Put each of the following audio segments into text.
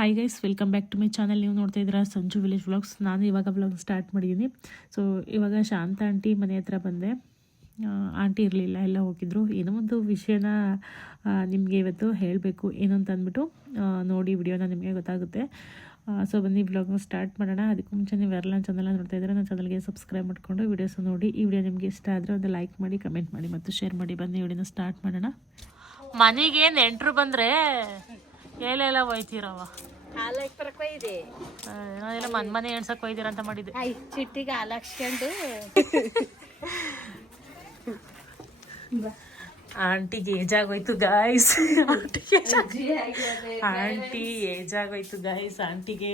Hi guys, welcome back to my channel. ನೀವು ನೋಡ್ತಾ ಇದ್ದೀರಾ ಸಂಜು ವಿಲೇಜ್ ವ್ಲಾಗ್ಸ್. ನಾನು ಇವಾಗ ವ್ಲಾಗ್ ಸ್ಟಾರ್ಟ್ ಮಾಡಿದ್ದೀನಿ. ಸೊ ಇವಾಗ ಶಾಂತ ಆಂಟಿ ಮನೆ ಹತ್ರ ಬಂದೆ. ಆಂಟಿ ಇರಲಿಲ್ಲ, ಎಲ್ಲ ಹೋಗಿದ್ರು. ಏನೋ ಒಂದು ವಿಷಯನ ನಿಮಗೆ ಇವತ್ತು ಹೇಳಬೇಕು ಏನು ಅಂತ ಅಂದ್ಬಿಟ್ಟು ನೋಡಿ ವಿಡಿಯೋನ ನಿಮಗೆ ಗೊತ್ತಾಗುತ್ತೆ. ಸೊ ಬನ್ನಿ ವ್ಲಾಗ್ನ ಸ್ಟಾರ್ಟ್ ಮಾಡೋಣ. ಅದಕ್ಕೂ ಮುಂಚೆ ನೀವು ಯಾರೆಲ್ಲ ನನ್ನ ಚಾನಲ್ ನೋಡ್ತಾ ಇದ್ದೀರಾ, ನನ್ನ ಚಾನಲ್ಗೆ ಸಬ್ಸ್ಕ್ರೈಬ್ ಮಾಡಿಕೊಂಡು ವಿಡಿಯೋಸ್ ನೋಡಿ. ಈ ವಿಡಿಯೋ ನಿಮಗೆ ಇಷ್ಟ ಆದರೆ ಒಂದು ಲೈಕ್ ಮಾಡಿ, ಕಮೆಂಟ್ ಮಾಡಿ ಮತ್ತು ಶೇರ್ ಮಾಡಿ. ಬನ್ನಿ ವಿಡಿಯೋನ ಸ್ಟಾರ್ಟ್ ಮಾಡೋಣ. ಮನೆಗೆ ನೆಂಟರು ಬಂದರೆ ಏಲೆಲ್ಲ ಒಯ್ತೀರವ? ನಾನೆಲ್ಲ ಮನೆ ಎಣ್ಸಕ್ ಒಯ್ದಿರ ಅಂತ ಮಾಡಿದ್ದೆ. ಚಿಟ್ಟಿಗೆ ಹಾಲು ಹಾಕ್ಸ್ಕೊಂಡು ಆಂಟಿಗೆ ಏಜ್ ಆಗೋಯ್ತು ಗಾಯ್ಸ್. ಆಂಟಿ ಏಜ್ ಆಗೋಯ್ತು ಗಾಯ್ಸ್. ಆಂಟಿಗೆ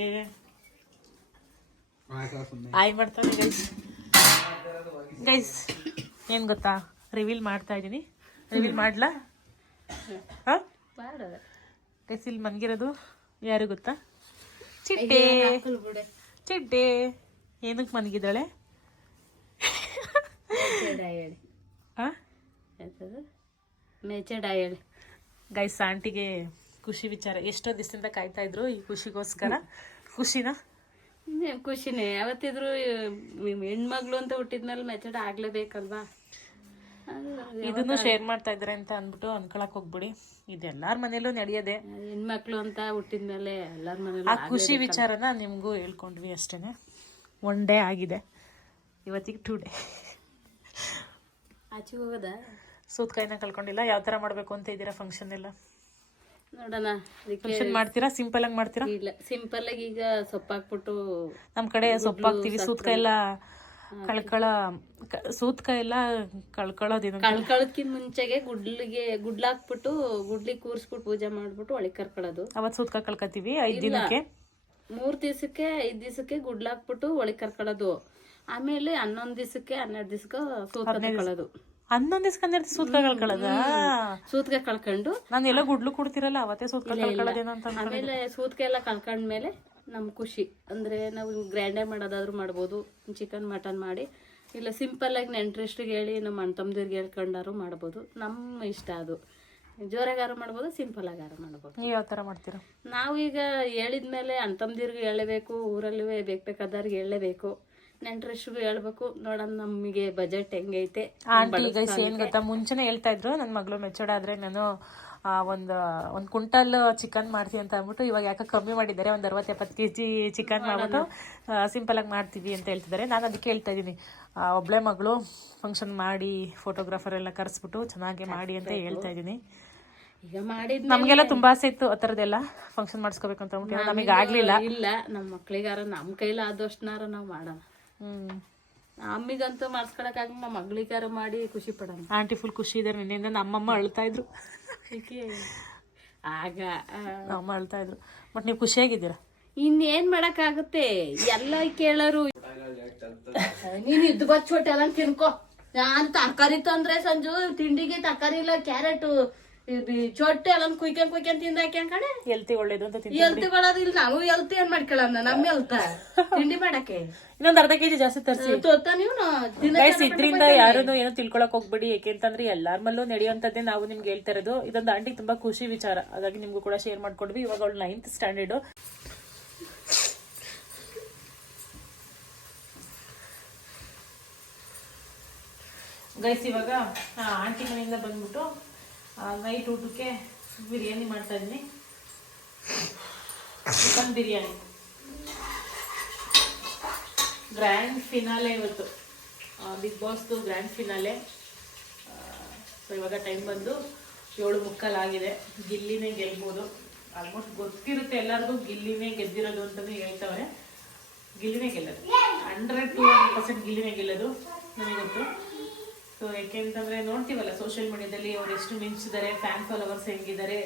ಆಯ್ ಮಾಡ್ತಾನೆ ಗೈಸ್. ಗೈಸ್ ಏನ್ ಗೊತ್ತಾ, ರಿವೀಲ್ ಮಾಡ್ತಾ ಇದ್ದೀನಿ. ರಿವೀಲ್ ಮಾಡ್ಲಾ? ಗೈಸ್ ಇಲ್ಲಿ ಮನ್ಗಿರೋದು ಯಾರು ಗೊತ್ತಾ? ಚಿಟ್ಟೆ. ಚಿಟ್ಟೆ ಏನಕ್ಕೆ ಮನ್ಗಿದ್ದಾಳೆ? ಗೈಸ್ ಆಂಟಿಗೆ ಖುಷಿ ವಿಚಾರ. ಎಷ್ಟೋ ದಿವಸದಿಂದ ಕಾಯ್ತಾ ಇದ್ರು ಈ ಖುಷಿಗೋಸ್ಕರ. ಖುಷಿನ ಖುಷಿನೇ. ಯಾವತ್ತಿದ್ರು ಹೆಣ್ಮಗ್ಳು ಅಂತ ಹುಟ್ಟಿದ್ಮೇಲೆ ಮೆಚಡ್ ಆಗ್ಲೇಬೇಕಲ್ವಾ. ಇದನ್ನು ಶೇರ್ ಮಾಡ್ತಾ ಇದ್ದಾರೆ ಅಂತ ಅಂದ್ಬಿಟ್ಟು ಅನ್ಕೊಳಕ್ ಹೋಗ್ಬಿಡಿ. ಇದೆಲ್ಲಾರ ಮನೇಲೂ ನಡೆಯೋದೆ. ಹೆಣ್ಮಕ್ಳು ಅಂತ ಹುಟ್ಟಿದ್ಮೇಲೆ ಎಲ್ಲಾರ ಮನೇಲೂ ಆ ಖುಷಿ ವಿಚಾರನ ನಿಮ್ಗೂ ಹೇಳ್ಕೊಂಡ್ವಿ ಅಷ್ಟೇನೆ. 1 ಡೇ ಆಗಿದೆ, ಇವತ್ತಿಗೆ 2 ಡೇ. ಆಚೆ ಹೋಗೋದ? ಸೂತ್ಕಾಯಿನ ಕಳ್ಕೊಂಡಿಲ್ಲ. ಯಾವ ತರ ಮಾಡ್ಬೇಕು ಅಂತ ಇದ್ದೀರಾ ಫಂಕ್ಷನ್ ಎಲ್ಲ? ನೋಡೋಣ. ಫಂಕ್ಷನ್ ಮಾಡ್ತೀರಾ? ಸಿಂಪಲ್ ಆಗಿ ಮಾಡ್ತೀರಾ? ಇಲ್ಲ, ಸಿಂಪಲ್ ಆಗಿ ಈಗ ಸೊಪ್ಪು ಹಾಕ್ಬಿಟ್ಟು. ನಮ್ ಕಡೆ ಸೊಪ್ಪು ಹಾಕ್ತಿವಿ. ಸೂತ್ಕಾಯಿ ಎಲ್ಲ ಸೂತ್ಕಾಯಿ ಎಲ್ಲ ಕಳ್ಕೊಳ್ಳೋದ್ಕಿಂತ ಮುಂಚೆಗೆ ಗುಡ್ಲಾಕ್ಬಿಟ್ಟು ಗುಡ್ಲಿಗೆ ಕೂರ್ಸ್ಬಿಟ್ಟು ಪೂಜೆ ಮಾಡ್ಬಿಟ್ಟು ಒಳಗೆ ಕರ್ಕೊಳ್ಳೋದು. ಅವತ್ ಸೂತ್ಕಾಯಿ ಕಳ್ಕೊತೀವಿ 5 ದಿನಕ್ಕೆ. 3 ದಿವಸಕ್ಕೆ 5 ದಿವಸಕ್ಕೆ ಗುಡ್ಲಾಕ್ಬಿಟ್ಟು ಒಳಗೆ ಕರ್ಕೊಳ್ಳೋದು. ಆಮೇಲೆ 11 ದಿವಸಕ್ಕೆ 12 ದಿವಸಕ್ಕೆ ಸೂತ್ಕಾಯಿ ಕಳ್ಕೊಳ್ಳೋದು. 11 ದಿವಸಕ್ಕೆ 12 ಸೂತ್ಕಾಯಿ ಕಳ್ಕೊಳ್ಳೋದ? ಸೂತ್ಕಾಯಿ ಕಳ್ಕೊಂಡು ನಾನು ಎಲ್ಲ ಗುಡ್ಲು ಕೊಡ್ತಿರಲ್ಲ ಅವತ್ತೇ ಸೂತ್ಕಾಯಿ ಕಳ್ಕೊಳ್ಳೋದೇನೋ ಅಂತ. ಆಮೇಲೆ ಸೂತ್ಕಾಯಿ ಎಲ್ಲ ಕಳ್ಕೊಂಡ್ಮೇಲೆ ನಮ್ ಖುಷಿ ಅಂದ್ರೆ ನಾವು ಗ್ರ್ಯಾಂಡೇ ಮಾಡೋದಾದ್ರು ಮಾಡ್ಬೋದು. ಚಿಕನ್ ಮಟನ್ ಮಾಡಿ, ಇಲ್ಲ ಸಿಂಪಲ್ ಆಗಿ ನೆಂಟ್ರೆಸ್ಟಿಗೆ ಹೇಳಿ ನಮ್ಮ ಅಣ್ಣ ತಮ್ಮದಿರ್ಗೆ ಹೇಳ್ಕೊಂಡಾರು ಮಾಡ್ಬೋದು. ನಮ್ಮ ಇಷ್ಟ ಅದು. ಜೋರಾಗಾರ ಮಾಡ್ಬೋದು, ಸಿಂಪಲ್ ಆಗಾರ ಮಾಡ್ಬೋದು. ನೀವು ಯಾವ ತರ ಮಾಡ್ತೀರಾ? ನಾವೀಗ ಹೇಳಿದ್ಮೇಲೆ ಅಣ್ಣ ತಮ್ಮದಿರ್ಗೆ ಹೇಳಬೇಕು, ಊರಲ್ಲಿ ಬೇಕಾದವ್ರಿಗೆ ಹೇಳಲೇಬೇಕು, ನೆಂಟ್ರೆಸ್ಟಿಗೂ ಹೇಳ್ಬೇಕು. ನೋಡೋಣ ನಮಗೆ ಬಜೆಟ್ ಹೆಂಗೈತೆ. ಆಂಟಿ ಗೈಸ್ ಏನ್ ಗೊತ್ತಾ, ಮುಂಚೆನೆ ಹೇಳ್ತಾ ಇದ್ರು ನನ್ನ ಮಗಳು ಮೆಚೂರ್ಡ್ ಆದ್ರೆ ನಾನು ಒಂದು ಕ್ವಿಂಟಲ್ ಚಿಕನ್ ಮಾಡ್ತೀವಿ ಅಂತ ಅಂದ್ಬಿಟ್ಟು. ಇವಾಗ ಯಾಕೆ ಕಮ್ಮಿ ಮಾಡಿದ್ದಾರೆ, ಒಂದು 60-70 kg ಚಿಕನ್ ಮಾಡ್ಬಿಟ್ಟು ಸಿಂಪಲ್ ಆಗಿ ಮಾಡ್ತೀವಿ ಅಂತ ಹೇಳ್ತಿದ್ದಾರೆ. ನಾನು ಅದಕ್ಕೆ ಹೇಳ್ತಾ ಇದ್ದೀನಿ, ಒಬ್ಳೆ ಮಗಳು ಫಂಕ್ಷನ್ ಮಾಡಿ ಫೋಟೋಗ್ರಾಫರ್ ಎಲ್ಲ ಕರೆಸ್ಬಿಟ್ಟು ಚೆನ್ನಾಗಿ ಮಾಡಿ ಅಂತ ಹೇಳ್ತಾ ಇದ್ದೀನಿ. ಈಗ ಮಾಡಿದ್ ನಮ್ಗೆಲ್ಲ ತುಂಬಾ ಆಸೆ ಇತ್ತು ಆ ಥರದ್ದೆಲ್ಲ ಫಂಕ್ಷನ್ ಮಾಡಿಸ್ಕೋಬೇಕು ಅಂತ ಅಂದ್ಬಿಟ್ಟು. ನಮಗೆ ಆಗ್ಲಿಲ್ಲ. ಇಲ್ಲ, ನಮ್ಮ ಮಕ್ಳಿಗಾರ ನಮ್ಮ ಕೈಲ ಆದಷ್ಟನಾರ ನಾವು ಮಾಡೋಣ. ಅಮ್ಮಿಗಂತೂ ಮಾಡ್ಸ್ಕೊಳಕ್ ನಮ್ಮ ಮಗಳಿಗಾರ ಮಾಡಿ ಖುಷಿ ಪಡೋಣ. ಆಂಟಿ ಫುಲ್ ಖುಷಿ ಇದಾರೆ. ನಿನ್ನೆಯಿಂದ ನಮ್ಮಮ್ಮ ಅಳ್ತಾ ಇದ್ರು. ಆಗ ನಮ್ಮಮ್ಮ ಅಳ್ತಾ ಇದ್ರು. ಬಟ್ ನೀವು ಖುಷಿಯಾಗಿದ್ದೀರಾ? ಇನ್ನೇನ್ ಮಾಡಕ್ ಆಗುತ್ತೆ, ಎಲ್ಲ ಕೇಳರು. ನೀನ್ ಇದ್ದು ಬಚ್ಚೋಟೆ ಎಲ್ಲ ತಿನ್ಕೋ. ನಾನ್ ತರಕಾರಿ ತಂದ್ರೆ ಸಂಜು ತಿಂಡಿಗೆ ತರಕಾರಿ ಇಲ್ಲ, ಕ್ಯಾರೆಟ್ ಚೊಟ್ಟೆ ಎಲ್ಲ ಕುಯ್ಕೊಂಡ್ ತಿಂದಾಕ್ಯಂಡ್ ಕಡೆ ಎಲ್ತಿ ಒಳ್ಳೇದು ಅಂತ ಎಲ್ತಿಗಳದಿಲ್ಲ. ನಾವು ಎಲ್ತಿ ಏನ್ ಮಾಡ್ಕೊಳ್ಳೋಣ, ನಮ್ಮ ಎಲ್ತ ತಿಂಡಿ ಮಾಡಕ್ಕೆ ಇನ್ನೊಂದು ಅರ್ಧ ಕೆಜಿ ಜಾಸ್ತಿ ತರಿಸಿ. ಇದ್ರಿಂದ ಯಾರು ಏನು ತಿಳ್ಕೊಳಕ್ ಹೋಗ್ಬಿಡಿ. ಯಾಕೆಂತಂದ್ರೆ ಎಲ್ಲಾರ ಮಲ್ಲೂ ನಡೆಯುವಂತದ್ದೇ ನಾವು ನಿಮ್ಗೆ ಹೇಳ್ತಾ ಇರೋದು. ಇದೊಂದು ಆಂಟಿಗೆ ತುಂಬಾ ಖುಷಿ ವಿಚಾರ, ಹಾಗಾಗಿ ನಿಮ್ಗೂ ಕೂಡ ಶೇರ್ ಮಾಡ್ಕೊಡ್ವಿ. ಇವಾಗ ಅವಳು 9th ಸ್ಟ್ಯಾಂಡರ್ಡ್. ಗೈಸ್ ಇವಾಗ ಆಂಟಿ ಮನೆಯಿಂದ ಬಂದ್ಬಿಟ್ಟು ನೈಟ್ ಊಟಕ್ಕೆ ಬಿರಿಯಾನಿ ಮಾಡ್ತಾ ಇದ್ದೀನಿ. ಚಿಕನ್ ಬಿರಿಯಾನಿ ಗ್ರ್ಯಾಂಡ್ ಫಿನಾಲೆ ಇವತ್ತು. ಬಿಗ್ ಬಾಸ್ದು ಗ್ರ್ಯಾಂಡ್ ಫಿನಾಲೆ. ಸೊ ಇವಾಗ ಟೈಮ್ ಬಂದು 7:45 ಆಗಿದೆ. ಗಿಲ್ಲಿನೇ ಗೆಲ್ಬೋದು. ಆಲ್ಮೋಸ್ಟ್ ಗೊತ್ತಿರುತ್ತೆ ಎಲ್ಲರಿಗೂ ಗಿಲ್ಲಿನೇ ಗೆದ್ದಿರೋದು ಅಂತಲೂ ಹೇಳ್ತವ್ರೆ. ಗಿಲ್ಲಿನೇ ಗೆಲ್ಲೋದು, 100% ಗಿಲ್ಲಿನೇ ಗೆಲ್ಲೋದು ನನಗೆ ಗೊತ್ತು. ಸೊ ಯಾಕೆಂತಂದ್ರೆ ನೋಡ್ತೀವಲ್ಲ ಸೋಷಿಯಲ್ ಮೀಡಿಯಾದಲ್ಲಿ ಅವ್ರು ಎಷ್ಟು ಮಿಂಚಿದ್ದಾರೆ, ಫ್ಯಾನ್ ಫಾಲೋವರ್ಸ್ ಹೆಂಗಿದ್ದಾರೆ,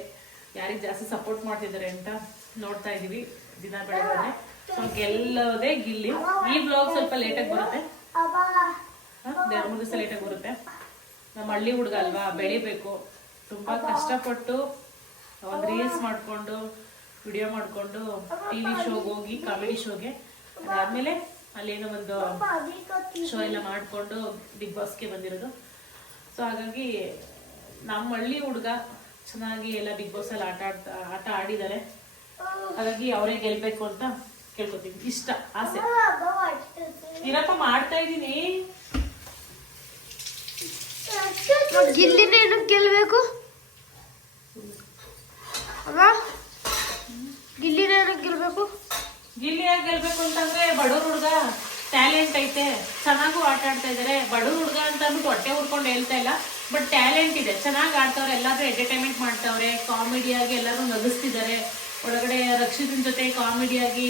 ಯಾರಿಗೆ ಜಾಸ್ತಿ ಸಪೋರ್ಟ್ ಮಾಡ್ತಿದ್ದಾರೆ ಅಂತ ನೋಡ್ತಾ ಇದೀವಿ ದಿನ ಬೆಳಗ್ಗೆ. ಸೊ ಗೆಲ್ಲೋದೇ ಗಿಲ್ಲಿ. ಈ ಬ್ಲಾಗ್ ಸ್ವಲ್ಪ ಲೇಟಾಗಿ ಬರುತ್ತೆ, 2-3 ದಿವಸ ಲೇಟಾಗಿ ಬರುತ್ತೆ. ನಮ್ಮ ಹಳ್ಳಿ ಹುಡುಗ ಅಲ್ವಾ, ಬೆಳಿಬೇಕು. ತುಂಬಾ ಕಷ್ಟಪಟ್ಟು ಒಂದು ರೀಲ್ಸ್ ಮಾಡ್ಕೊಂಡು ವಿಡಿಯೋ ಮಾಡ್ಕೊಂಡು TV ಶೋಗೆ ಹೋಗಿ, ಕಾಮಿಡಿ ಶೋಗೆ, ಅದಾದ್ಮೇಲೆ ಅಲ್ಲೇನೋ ಒಂದು ಶೋ ಎಲ್ಲ ಮಾಡಿಕೊಂಡು ಬಿಗ್ ಬಾಸ್ಗೆ ಬಂದಿರೋದು. ಸೊ ಹಾಗಾಗಿ ನಮ್ಮ ಹಳ್ಳಿ ಹುಡುಗ ಚೆನ್ನಾಗಿ ಎಲ್ಲ ಬಿಗ್ ಬಾಸ್ ಅಲ್ಲಿ ಆಟ ಆಡಿದ್ದಾರೆ. ಹಾಗಾಗಿ ಅವರೇ ಗೆಲ್ಬೇಕು ಅಂತ ಕೇಳ್ಕೊತೀನಿ. ಇಷ್ಟ, ಆಸೆ. ಇರಪ್ಪ, ಮಾಡ್ತಾ ಇದ್ದೀನಿ. ಗಿಲ್ಲಿನ ಏನಕ್ಕೆ ಗೆಲ್ಬೇಕು ಅಮ್ಮ? ಗಿಲ್ಲಿನ ಏನಕ್ಕೆ ಗೆಲ್ಬೇಕು? ಗಿಲ್ಲಿ ಯಾಕೆ ಗೆಲ್ಬೇಕು ಅಂತಂದ್ರೆ ಬಡವ್ರ ಹುಡ್ಗ, ಟ್ಯಾಲೆಂಟ್ ಐತೆ, ಚೆನ್ನಾಗೂ ಆಟ ಆಡ್ತಾ ಇದಾರೆ. ಬಡವ್ರ ಹುಡ್ಗ ಅಂತ ಅಂದ್ಬಿಟ್ಟು ಹೊಟ್ಟೆ ಹುಡ್ಕೊಂಡು ಹೇಳ್ತಾ ಇಲ್ಲ, ಬಟ್ ಟ್ಯಾಲೆಂಟ್ ಇದೆ, ಚೆನ್ನಾಗಿ ಆಡ್ತಾವ್ರೆ, ಎಲ್ಲಾದ್ರೂ ಎಂಟರ್ಟೈನ್ಮೆಂಟ್ ಮಾಡ್ತಾವ್ರೆ, ಕಾಮಿಡಿಯಾಗಿ ಎಲ್ಲರೂ ನಗಿಸ್ತಿದ್ದಾರೆ. ಒಳಗಡೆ ರಕ್ಷಿತನ ಜೊತೆ ಕಾಮಿಡಿಯಾಗಿ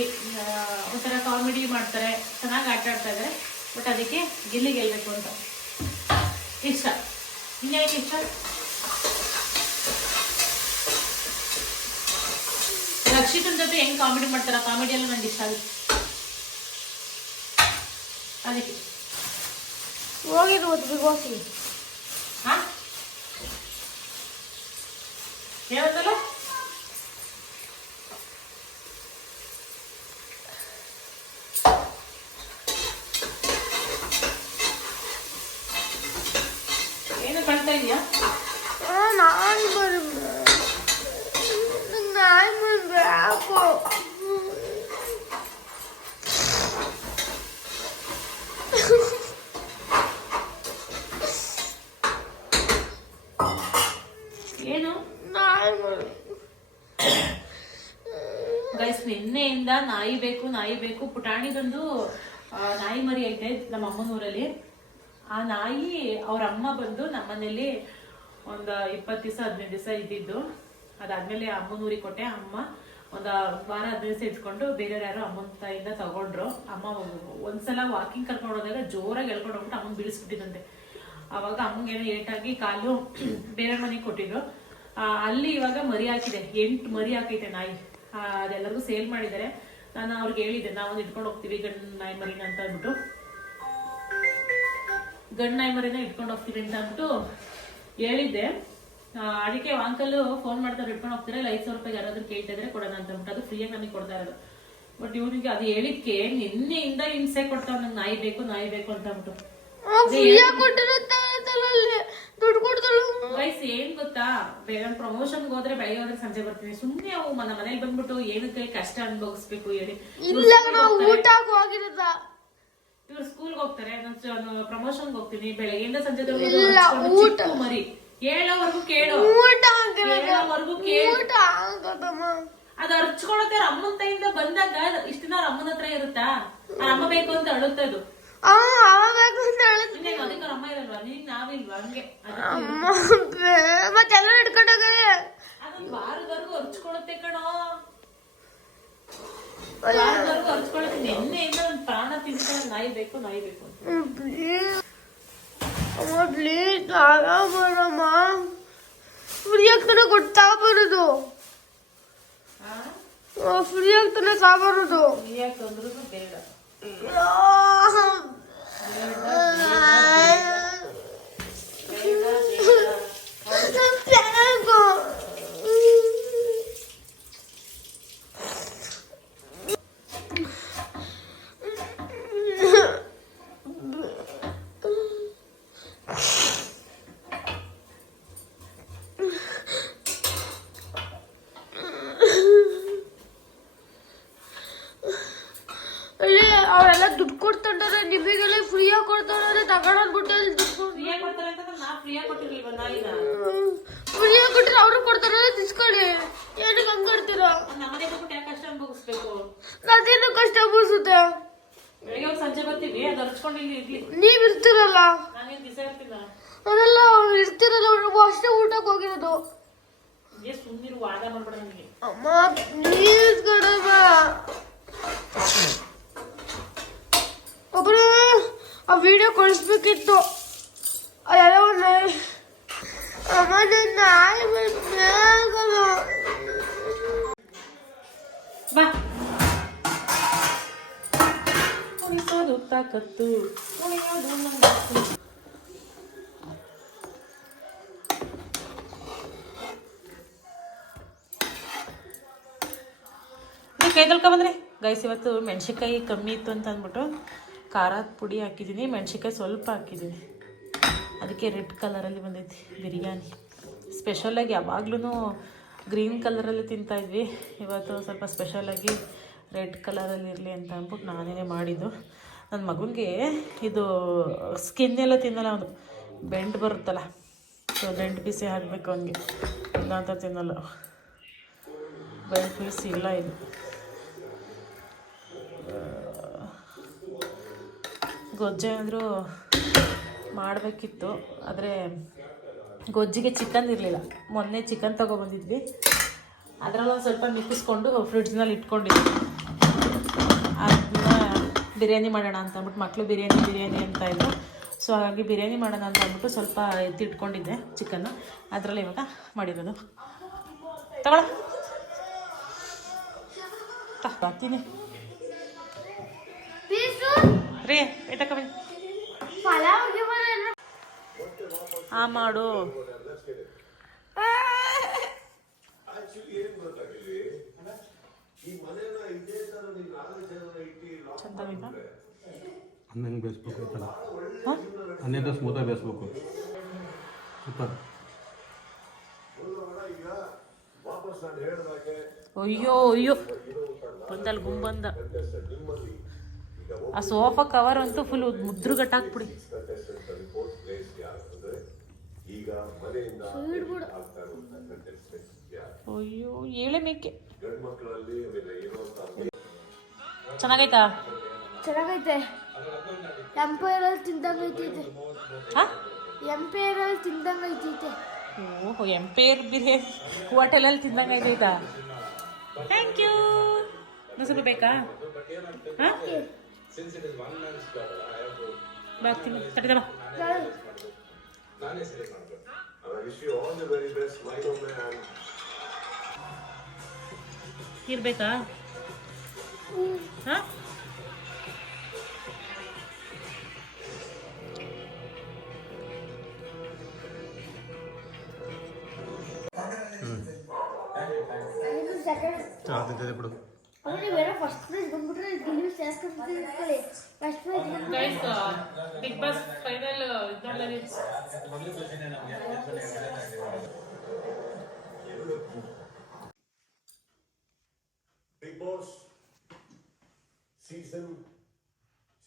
ಒಂಥರ ಕಾಮಿಡಿ ಮಾಡ್ತಾರೆ, ಚೆನ್ನಾಗಿ ಆಟ ಆಡ್ತಾ ಇದ್ದಾರೆ. ಬಟ್ ಅದಕ್ಕೆ ಗಿಲ್ಲಿ ಗೆಲ್ಬೇಕು ಅಂತ ಇಷ್ಟ. ಇನ್ಯಾಕೆ ಇಷ್ಟ? ರಕ್ಷಿತನ ಜೊತೆ ಹೆಂಗ್ ಕಾಮಿಡಿ ಮಾಡ್ತಾರ, ಕಾಮಿಡಿ ಎಲ್ಲ ನಂಗೆ ಇಷ್ಟ ಆಗುತ್ತೆ. ಅದಕ್ಕೆ ಹೋಗಿರ್ಬೋದು ಬಿಗ್ ಬಾಸ್ಗೆ. ಹಾ ಯಾವತ್ತಲ್ಲ ಏನು ಕಾಣ್ತಾ ಇದೆಯಾ? ನಾಯಿ ಬರ್ಬೇಕು. ಏನು ಗೈಸ್, ನಿನ್ನೆಯಿಂದ ನಾಯಿ ಬೇಕು ನಾಯಿ ಬೇಕು. ಪುಟಾಣಿದೊಂದು ನಾಯಿ ಮರಿ ಐತೆ ನಮ್ಮ ಅಮ್ಮನೂರಲ್ಲಿ. ಆ ನಾಯಿ ಅವ್ರ ಅಮ್ಮ ಬಂದು ನಮ್ಮನೇಲಿ ಒಂದು 20 ದಿವಸ 15 ದಿವಸ ಇದ್ದಿದ್ದು. ಅದಾದ್ಮೇಲೆ ಅಮ್ಮನೂರಿಗೆ ಕೊಟ್ಟೆ. ಅಮ್ಮ ಒಂದು ವಾರ 15 ದಿವಸ ಇಟ್ಕೊಂಡು ಬೇರೆಯವ್ರು ಯಾರೋ ಅಮ್ಮನ ತಾಯಿಯಿಂದ ತಗೊಂಡ್ರು. ಅಮ್ಮ ಒಂದ್ಸಲ ವಾಕಿಂಗ್ ಕರ್ಕೊಂಡು ಹೋದಾಗ ಜೋರಾಗಿ ಎಳ್ಕೊಂಡು ಹೋಗ್ಬಿಟ್ಟು ಅಮ್ಮನ್ ಬೀಳಿಸ್ಬಿಟ್ಟಿದಂತೆ. ಅವಾಗ ಅಮ್ಮಂಗೇನೋ ಏಟಾಗಿ ಕಾಲು ಬೇರೆ ಮನೆಗೆ ಕೊಟ್ಟಿದ್ರು. ಅಲ್ಲಿ ಇವಾಗ ಮರಿ ಹಾಕಿದೆ, 8 ಮರಿ ಹಾಕೈತೆ ನಾಯಿ. ಅದೆಲ್ಲರಿಗೂ ಸೇಲ್ ಮಾಡಿದ್ದಾರೆ. ನಾನು ಅವ್ರಿಗೆ ಹೇಳಿದ್ದೆ, ನಾವೊಂದು ಇಟ್ಕೊಂಡು ಹೋಗ್ತೀವಿ ಗಂಡು ನಾಯಿ ಮರಿನ ಅಂತ ಅಂದ್ಬಿಟ್ಟು, ಗಂಡು ನಾಯಿ ಮರಿನ ಇಟ್ಕೊಂಡು ಹೋಗ್ತೀವಿ ಅಂತ ಅಂದ್ಬಿಟ್ಟು ಹೇಳಿದ್ದೆ. ಅದಕ್ಕೆ ಅಂಕಲ್ ಫೋನ್ ಮಾಡ್ತಾರೆ, ಇಟ್ಕೊಂಡು ಹೋಗ್ತಾರೆ, ಇಲ್ಲ 5,000 ರೂಪಾಯಿ ಯಾರಾದ್ರೂ ಕೇಳ್ತಾ ಇದ್ರೆ ಕೊಡೋಣ ಅಂತ ಅಂದ್ಬಿಟ್ಟು ಅದು ಫ್ರೀಯಾಗಿ ನಮಗೆ ಕೊಡ್ತಾ ಇರೋದು. ಬಟ್ ಇವ್ರಿಗೆ ಅದು ಹೇಳಿಕ್ಕೆ ನಿನ್ನೆಯಿಂದ ಹಿಂಸೆ ಕೊಡ್ತಾವ, ನಂಗೆ ನಾಯಿ ಬೇಕು ನಾಯಿ ಬೇಕು ಅಂತ ಅಂದ್ಬಿಟ್ಟು. ವಯಸ್ಸು ಏನ್ ಗೊತ್ತಾ, ಬೇರೆ ಪ್ರಮೋಷನ್ಗೆ ಹೋದ್ರೆ ಬೆಳಗ್ಗೆ ಹೋದ್ರೆ ಸಂಜೆ ಬರ್ತೀನಿ. ಸುಮ್ನೆ ಅವು ನಮ್ಮ ಮನೇಲಿ ಬಂದ್ಬಿಟ್ಟು ಏನಕ್ಕೆ ಕಷ್ಟ ಅನುಭವಿಸ್ಬೇಕು ಹೇಳಿ. ಇವ್ರು ಸ್ಕೂಲ್ಗೆ ಹೋಗ್ತಾರೆ, ನಾನು ಪ್ರಮೋಷನ್ಗೆ ಹೋಗ್ತೀನಿ, ಬೆಳಗ್ಗೆಯಿಂದ ಸಂಜೆ ಮರಿ ಹೇಳೋವರೆಗೂ ಕೇಳು, ಹೇಳೋವರೆಗೂ ಕೇಳು. ಅದು ಅರ್ಚ್ಕೊಳತ್ತೆ. ಅಮ್ಮನ ತಾಯಿಂದ ಬಂದಾಗ ಇಷ್ಟ ದಿನ ಅಮ್ಮನ ಹತ್ರ ಇರುತ್ತಾ? ಅಮ್ಮ ಬೇಕು ಅಂತ ಅಳುತ್ತೆ ಅದು. ಅದಕ್ಕೆ ಅಮ್ಮ ಇರಲ್ವಾ, ನೀನ್ ನಾವಿಲ್ವಾ? ಹಂಗೆ ಮತ್ತೆಲ್ಲ ಹಿಡ್ಕೊಂಡೋಗರೆ ಅದೊಂದು ವಾರದವರೆಗೂ ಅರ್ಚ್ಕೊಳತ್ತೆ ಕಣೋ, ವಾರದವರೆಗೂ ಅರ್ಚ್ಕೊಳತ್ತೆ. ನಿನ್ನೆಯಿಂದ ಒಂದು ಪ್ರಾಣ ತಿಂತ ನಾಯಿ ಬೇಕು ನಾಯಿ ಬೇಕು ಅಂತ. ಪ್ಲೀಸ್ ಆರಾಮಮ್ಮ, ಫ್ರೀಯಾಗಿ ತಾನೆ ಕೊಡ್ತಾ ಬರೋದು, ಫ್ರೀಯಾಗಿ ತಾನೆ ಸಾಬಾರದು. ಫ್ರೀಯಾಗಿ ತಂದ್ರೂ ಬೇಡ. ಅವರೆಲ್ಲ ದುಡ್ಡು ಕೊಡ್ತಾರೆ, ನಿಮಗೆಲ್ಲ ಫ್ರೀಯಾಗಿ ಕೊಡ್ತಾರೆ, ತಗೊಂಡೋಗ್ಬಿಟ್ಟು ಫ್ರೀಯಾಗಿ ಕೊಡ್ತಾರೆ ಅಂತ ನಾ ಫ್ರೀಯಾಗಿ ಕೊಟ್ಟಿರ್ಲಿಲ್ವ ನಾಯಿನ? ಫ್ರೀಯಾಗಿ ಕೊಟ್ಟರೆ ಅವರು ಕೊಡ್ತಾರೆ, ತಿಸ್ಕೊಳ್ಳಿ. ಏನಕ್ಕೆ ಹಂಗಾಡ್ತೀರಾ? ನಮ್ಮನೆ ಬಿಟ್ಟು ಯಾಕೆ ಕಷ್ಟ ಅನ್ಭವಿಸ್ಬೇಕು? ಅದೇನು ಕಷ್ಟ ಅನ್ಸುತ್ತೆ. ಬೆಳಿಗ್ಗೆ ಹೋಗಿ ಸಂಜೆ ಬರ್ತೀವಿ, ಅದು ಅರ್ಚ್ಕೊಂಡು ಇಲ್ಲಿ ಇರ್ಲಿ. ನೀವ್ ಇರ್ತೀರಲ್ಲ, ನಾನೇನ್ ದಿವಸ ಇರ್ತೀನ? ಅದೆಲ್ಲ ಇರ್ತಿರಲ್ಲ, ಅಷ್ಟೇ ಊಟಕ್ಕೆ ಹೋಗಿರೋದು. ಸುಮ್ಮನಿರು, ವಾದ ಮಾಡ್ಬೇಡ ನನಗೆ. ಅಮ್ಮ ಪ್ಲೀಸ್ ಕಣಮ್ಮ, ಒಬ್ಬರು ಆ ವಿಡಿಯೋ ಕಳಿಸ್ಬೇಕಿತ್ತು. ಅದೆಲ್ಲ ಅಮ್ಮ ನನ್ನ ನಾಯಿ ಬಾ ಉಳಿಸೋದು ತಾಕತ್ತು, ಉಳಿಯೋದು ನಂಗೆ. ಕೈ ತೊಳ್ಕೊಂಬಂದ್ರೆ ಗೈಸ್, ಇವತ್ತು ಮೆಣಸಿನ್ಕಾಯಿ ಕಮ್ಮಿ ಇತ್ತು ಅಂತ ಅಂದ್ಬಿಟ್ಟು ಖಾರದ ಪುಡಿ ಹಾಕಿದ್ದೀನಿ, ಮೆಣಸಿನ್ಕಾಯಿ ಸ್ವಲ್ಪ ಹಾಕಿದ್ದೀನಿ, ಅದಕ್ಕೆ ರೆಡ್ ಕಲರಲ್ಲಿ ಬಂದೈತಿ ಬಿರಿಯಾನಿ. ಸ್ಪೆಷಲಾಗಿ ಯಾವಾಗ್ಲೂ ಗ್ರೀನ್ ಕಲರಲ್ಲಿ ತಿಂತಾಯಿದ್ವಿ. ಇವತ್ತು ಸ್ವಲ್ಪ ಸ್ಪೆಷಲಾಗಿ ರೆಡ್ ಕಲರಲ್ಲಿ ಇರಲಿ ಅಂತ ಅಂದ್ಬಿಟ್ಟು ನಾನೇ ಮಾಡಿದ್ದು. ನನ್ನ ಮಗನಿಗೆ ಇದು ಸ್ಕಿನ್ ಎಲ್ಲ ತಿನ್ನಲ್ಲ ಅವನು, ಬೆಂಡ್ ಬರುತ್ತಲ್ಲ, ಸೊ ಬೆಂಡ್ ಪೀಸೇ ಹಾಕಬೇಕು ಅವನಿಗೆ, ಇಲ್ಲ ಅಂತ ತಿನ್ನಲ್ಲ. ಬೆಂಡ್ ಪೀಸ್ ಇಲ್ಲ ಇದು. ಗೊಜ್ಜೆ ಅಂದರೂ ಮಾಡಬೇಕಿತ್ತು, ಆದರೆ ಗೊಜ್ಜಿಗೆ ಚಿಕನ್ ಇರಲಿಲ್ಲ. ಮೊನ್ನೆ ಚಿಕನ್ ತೊಗೊಬಂದಿದ್ವಿ, ಅದರಲ್ಲೊಂದು ಸ್ವಲ್ಪ ಮಿಕ್ಕಿಸ್ಕೊಂಡು ಫ್ರಿಡ್ಜ್ನಲ್ಲಿ ಇಟ್ಕೊಂಡಿದ್ವಿ. ಅದನ್ನ ಬಿರಿಯಾನಿ ಮಾಡೋಣ ಅಂತ ಅಂದ್ಬಿಟ್ಟು ಮಕ್ಕಳು ಬಿರಿಯಾನಿ ಅಂತ ಇದ್ರು. ಸೊ ಹಾಗಾಗಿ ಬಿರಿಯಾನಿ ಮಾಡೋಣ ಅಂತ ಅಂದ್ಬಿಟ್ಟು ಸ್ವಲ್ಪ ಎತ್ತಿಟ್ಕೊಂಡಿದ್ದೆ ಚಿಕನ್ನು, ಅದರಲ್ಲಿ ಇವಾಗ ಮಾಡಿರೋದು. ತಗೊಳ ಬರ್ತೀನಿ ರೀ, ಏಟಕ್ಕ ಆ ಮಾಡು. ಚಂದ ಅನ್ನಂಗೆ ಬೇಯಿಸ್ಬೇಕು, ಈ ಥರ ಅನ್ನದ ಸ್ಮೂತಾಗಿ ಬೇಯಿಸ್ಬೇಕು. ಸೂಪರ್. ಅಯ್ಯೋ ಬಂದಲ್ಲಿ ಗುಂಬಂದ. ಆ ಸೋಫಾ ಕವರ್ ಅಂತೂ ಫುಲ್ ಮುದ್ರುಗಟ್ಟಾಕ್ಬಿಡಿ. ಅಯ್ಯೋ ಏಳೆ ಮೇಕೆ ಚೆನ್ನಾಗೈತಾ? ಚೆನ್ನಾಗೈತೆ. ಎಂಪೈರಲ್ಲಿ ತಿಂದಂಗೈತೈತೆ. ಎಂಪೈರಲ್ಲಿ ತಿಂದಂಗೈತೈತೆ. ಓಹೋ, ಎಂಪೈರ್ ಬಿರಿಯಾನಿ ಹೋಟೆಲಲ್ಲಿ ತಿಂದಂಗೈತೈತಾ? Thank you. ಸ್ವಲ್ಪ ಬೇಕಾ? ಹಾಂ ಬರ್ತೀನಿ, ತಡೆದ ಇರ್ಬೇಕಾ? ಹಾಂ ಚೆನ್ನಾಗ್ತಿದೆ ಬಿಡು. ಫಸ್ಟ್ ಪ್ರೈಸ್ ಬಂದ್ಬಿಟ್ರೆ first prize Big Boss final Big Boss Season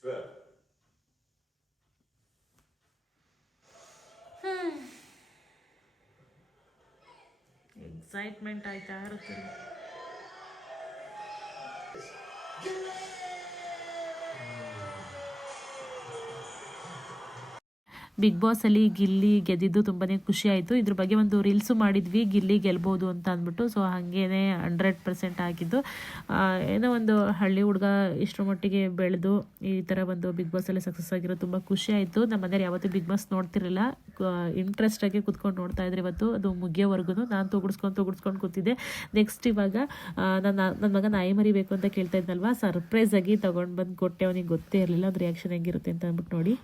12. Excitement ಆಯ್ತಾ ಇರುತ್ತೆ. ಬಿಗ್ ಬಾಸಲ್ಲಿ ಗಿಲ್ಲಿ ಗೆದ್ದಿದ್ದು ತುಂಬಾ ಖುಷಿ ಆಯಿತು. ಇದ್ರ ಬಗ್ಗೆ ಒಂದು ರೀಲ್ಸು ಮಾಡಿದ್ವಿ, ಗಿಲ್ಲಿ ಗೆಲ್ಬೋದು ಅಂತ ಅಂದ್ಬಿಟ್ಟು. ಸೊ ಹಾಗೇ 100% ಆಗಿದ್ದು. ಏನೋ ಒಂದು ಹಳ್ಳಿ ಹುಡುಗ ಇಷ್ಟರ ಮಟ್ಟಿಗೆ ಬೆಳೆದು ಈ ಥರ ಒಂದು ಬಿಗ್ ಬಾಸಲ್ಲಿ ಸಕ್ಸಸ್ ಆಗಿರೋ ತುಂಬ ಖುಷಿ ಆಯಿತು. ನಮ್ಮ ಮನೇಲಿ ಯಾವತ್ತೂ ಬಿಗ್ ಬಾಸ್ ನೋಡ್ತಿರಲಿಲ್ಲ, ಇಂಟ್ರೆಸ್ಟಾಗಿ ಕುತ್ಕೊಂಡು ನೋಡ್ತಾ ಇದ್ರೆ ಇವತ್ತು ಅದು ಮುಗಿಯೋವರೆಗೂ ನಾನು ತೊಗಡ್ಸ್ಕೊಂಡು ಕೂತಿದ್ದೆ. ನೆಕ್ಸ್ಟ್ ಇವಾಗ ನನ್ನ ಮಗ ನಾಯಿ ಮರಿಬೇಕು ಅಂತ ಕೇಳ್ತಾ ಇದ್ನಲ್ವಾ, ಸರ್ಪ್ರೈಸ್ ಆಗಿ ತೊಗೊಂಡು ಬಂದು ಕೊಟ್ಟೆ. ಅವನಿಗೆ ಗೊತ್ತೇ ಇರಲಿಲ್ಲ ಅದು ರಿಯಾಕ್ಷನ್ ಹೆಂಗಿರುತ್ತೆ ಅಂತ ಅಂದ್ಬಿಟ್ಟು. ನೋಡಿ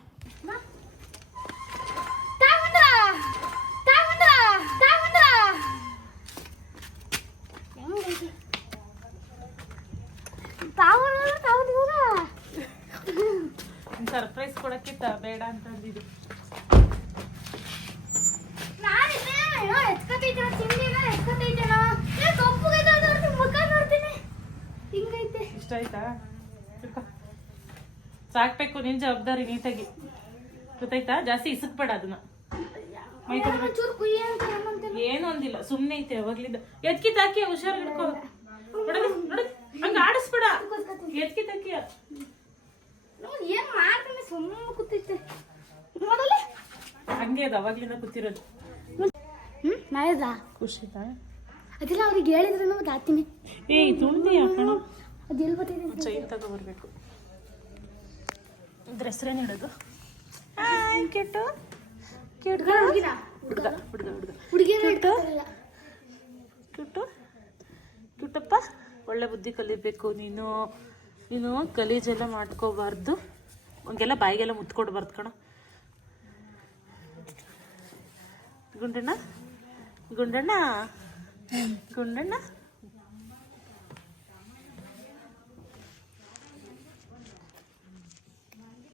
ಸರ್ಪ್ರೈಸ್ ಕೊಡಕ್ಕೆ ಬೇಡ ಅಂತ ಅಂದಿದ್ದು. ಇಷ್ಟ ಆಯ್ತಾ? ಸಾಕ್ಬೇಕು, ನಿನ್ ಜವಾಬ್ದಾರಿ ನೀಟಾಗಿ ಗೊತ್ತಾಯ್ತಾ? ಜಾಸ್ತಿ ಇಸಕ್ಬೇಡ ಅದನ್ನ. ಏನು ಅಂದಿಲ್ಲ, ಸುಮ್ಮನೆ ಐತೆ ಅವಾಗ್ಲಿಂದ. ಎತ್ಕಿ ತಾಕಿ ಹುಷಾರ್ ಹಿಡ್ಕೊ. ನೋಡ ಹಂಗ ಆಡಿಸ್ಬೇಡ, ಎತ್ಕಿ ತಾಕಿ. ಏನ್ ಮಾಡ್ತಾನೆ ಸುಮ್ಮನೆ ಕೂತೈತೆ. ಹಂಗೆ ಅದು ಅವಾಗ್ಲಿಂದ ಕೂತಿರೋದು. ನಾಯದ ಖುಷಿತಾ? ಅದೆಲ್ಲ ಅವ್ರಿಗೆ ಹೇಳಿದ್ರೆ ನಾವು ಹಾಕ್ತೀನಿ. ಏಯ್ ತುಣ್ದಿಯಾ ಕಣ, ಅದು ಎಲ್ಲಿ ಬರ್ತಿದೆ? ಚೈನ್ ತಗೋಬರ್ಬೇಕು. ಇದ್ರ ಹೆಸರೇನು ಹೇಳೋದು? ಹಾಯ್ ಕೆಟ್ಟು ಹುಡುಗ ಕ್ಯೂಟಪ್ಪ. ಒಳ್ಳೆ ಬುದ್ಧಿ ಕಲಿಬೇಕು ನೀನು. ಗಲೀಜೆಲ್ಲ ಮಾಡ್ಕೋಬಾರ್ದು, ಹಂಗೆಲ್ಲ ಬಾಯಿಗೆಲ್ಲ ಮುತ್ಕೊಡ್ಬಾರ್ದು ಕಣ. ಗುಂಡಣ್ಣ